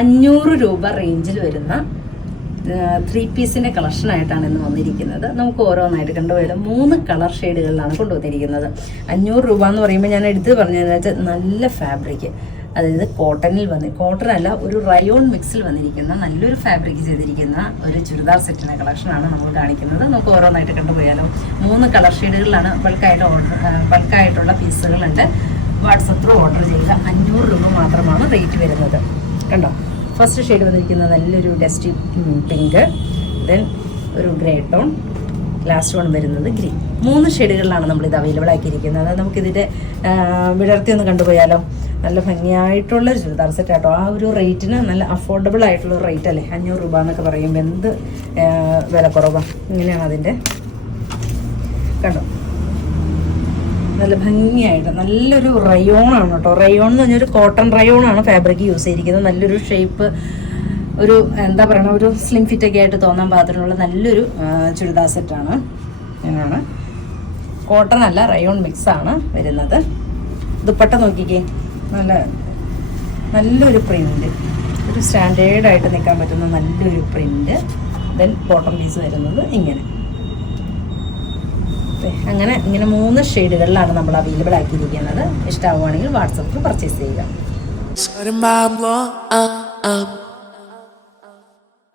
500 രൂപ റേഞ്ചിൽ വരുന്ന 3 പീസിൻ്റെ കളക്ഷനായിട്ടാണ് ഇന്ന് വന്നിരിക്കുന്നത്. നമുക്ക് ഓരോന്നായിട്ട് കണ്ടുപോയാലും 3 കളർ ഷെയ്ഡുകളിലാണ് കൊണ്ടുവന്നിരിക്കുന്നത്. 500 രൂപ എന്ന് പറയുമ്പോൾ ഞാൻ എടുത്ത് പറഞ്ഞതെന്ന് വെച്ചാൽ നല്ല ഫാബ്രിക്, അതായത് കോട്ടൺ അല്ല, ഒരു റയോൺ മിക്സിൽ വന്നിരിക്കുന്ന നല്ലൊരു ഫാബ്രിക് ചെയ്തിരിക്കുന്ന ഒരു ചുരിദാർ സെറ്റിൻ്റെ കളക്ഷനാണ് നമ്മൾ കാണിക്കുന്നത്. നമുക്ക് ഓരോന്നായിട്ട് കണ്ടുപോയാലോ. 3 കളർ ഷെയ്ഡുകളിലാണ് ബൾക്കായിട്ടുള്ള പീസുകളുണ്ട്. വാട്സപ്പ് ത്രൂ ഓർഡർ ചെയ്യുക. 500 രൂപ മാത്രമാണ് റേറ്റ് വരുന്നത്. കണ്ടോ, ഫസ്റ്റ് ഷെയ്ഡ് വന്നിരിക്കുന്നത് നല്ലൊരു ഡസ്റ്റി പിങ്ക്, ദെൻ ഒരു ഗ്രേ ടോൺ, ലാസ്റ്റ് വൺ വരുന്നത് ഗ്രീൻ. 3 ഷെയ്ഡുകളിലാണ് നമ്മളിത് അവൈലബിൾ ആക്കിയിരിക്കുന്നത്. നമുക്കിതിൻ്റെ വിടർത്തി ഒന്ന് കണ്ടുപോയാലോ. നല്ല ഭംഗിയായിട്ടുള്ളൊരു ചുരിദാർ സെറ്റ് ആട്ടോ. ആ ഒരു റേറ്റിന് നല്ല അഫോർഡബിൾ ആയിട്ടുള്ള റേറ്റ് അല്ലേ. 500 രൂപ എന്നൊക്കെ പറയുമ്പോൾ എന്ത് വില കുറവാണ്. ഇങ്ങനെയാണ് അതിൻ്റെ, കണ്ടോ, നല്ല ഭംഗിയായിട്ട് നല്ലൊരു റയോണാണ് കേട്ടോ. റയോൺ എന്ന് പറഞ്ഞൊരു കോട്ടൺ റയോണാണ് ഫാബ്രിക് യൂസ് ചെയ്തിരിക്കുന്നത്. നല്ലൊരു ഷേപ്പ്, ഒരു എന്താ പറയുക, ഒരു സ്ലിം ഫിറ്റൊക്കെ ആയിട്ട് തോന്നാൻ പാകത്തിനുള്ള നല്ലൊരു ചുരിദാർ സെറ്റാണ്. അങ്ങനെയാണ്, കോട്ടൺ അല്ല, റയോൺ മിക്സാണ് വരുന്നത്. ദുപ്പട്ട നോക്കിക്കേ, നല്ലൊരു പ്രിന്റ്, ഒരു സ്റ്റാൻഡേർഡായിട്ട് നിൽക്കാൻ പറ്റുന്ന നല്ലൊരു പ്രിന്റ്. ദെൻ ബോട്ടം പീസ് വരുന്നത് ഇങ്ങനെ. അങ്ങനെ 3 ഷെയ്ഡുകളിലാണ് നമ്മൾ അവൈലബിൾ ആക്കിയിരിക്കുന്നത്. ഇഷ്ടമാവുകയാണെങ്കിൽ വാട്സപ്പിൽ പർച്ചേസ് ചെയ്യുക.